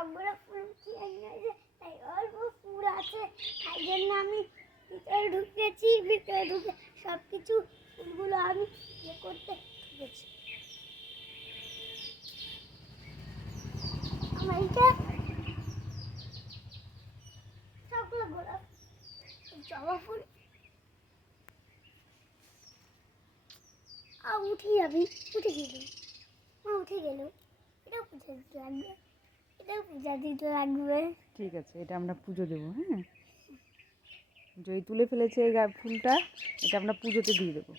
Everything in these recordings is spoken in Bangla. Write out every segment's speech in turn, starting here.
সবগুলো ফুল ছিঁড়ে নিয়েছে, তাই অল্প ফুল আছে, তাই জন্য আমি ভিতরে ঢুকে সব কিছু ফুলগুলো আমি ইয়ে করতে ঢুকেছি। আমার এটা সবগুলো গোলাপ জবা ফুল উঠে যাবি, উঠে গেল মা, উঠে গেল। এটাও পূজা দিতে লাগবে, এটাও পূজা দিতে লাগবে। ঠিক আছে, এটা আমরা পুজো দেবো। হ্যাঁ, জয়ী তুলে ফেলেছে এই ফুলটা, এটা আমরা পুজোতে দিয়ে দেবো।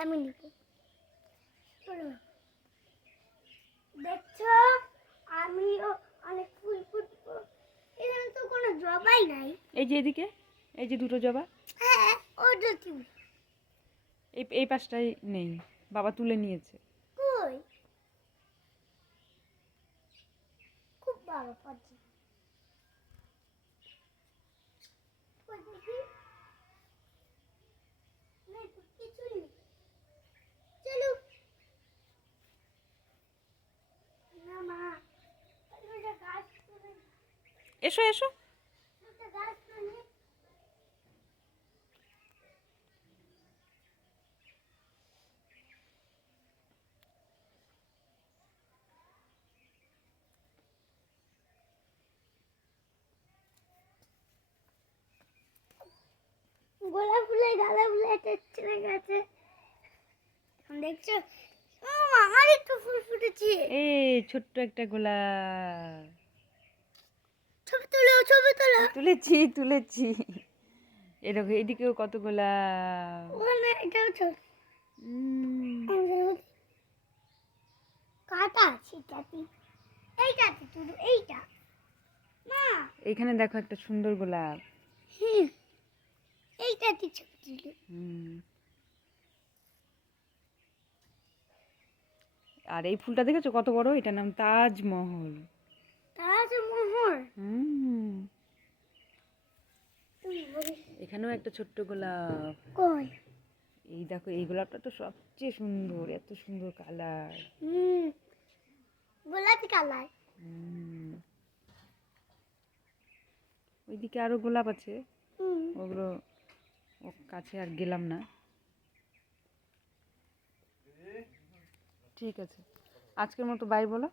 আমি নিব। দেখছো, আমিও অনেক ফুল ফুটবো। এখানে তো কোনো জবাই নাই। এই যে এদিকে, এই যে দুটো জবা, হ্যাঁ ওটা কি? এই পাশটাই নেই, বাবা তুলে নিয়েছে। কই? খুব ভালো পাচ্ছি। কই দেখি? নেই তো, কিছুই নেই। চলো না মা, ওটা গাছ তুলে, এসো এসো। ওটা গাছ তুলে। গোলাপ ফুলের গালা ফুলে একটা ছেলে গেছে, দেখছো? ও আমার একটু ফুল ফুটেছে। এই ছোট্ট একটা গোলাপ। ছবি তোলো, ছবি তোলো। তুলেছি তুলেছি। এরকম এদিকেও কত গোলাপ। ওখানে এটাও ছোট। উম, কাটা আছে এটাতে, এইটাতে তুলো, এইটা মা। এইখানে দেখো একটা সুন্দর গোলাপ। হুম, এইটাতে ছবি তুলো। আর এই ফুলটা দেখেছো কত বড়, এটার নাম তাজমহল। তাজমহল। হুম, এখানেও একটা ছোট্ট গোলাপ। কই? এই দেখো, এই গোলাপটা তো সবচেয়ে সুন্দর, এত সুন্দর কালার। গোলাপি কালার। ওইদিকে আরো গোলাপ আছে, ওগুলো ও কাছে আর গেলাম না। ঠিক আছে, আজকের মতো বাই বলো।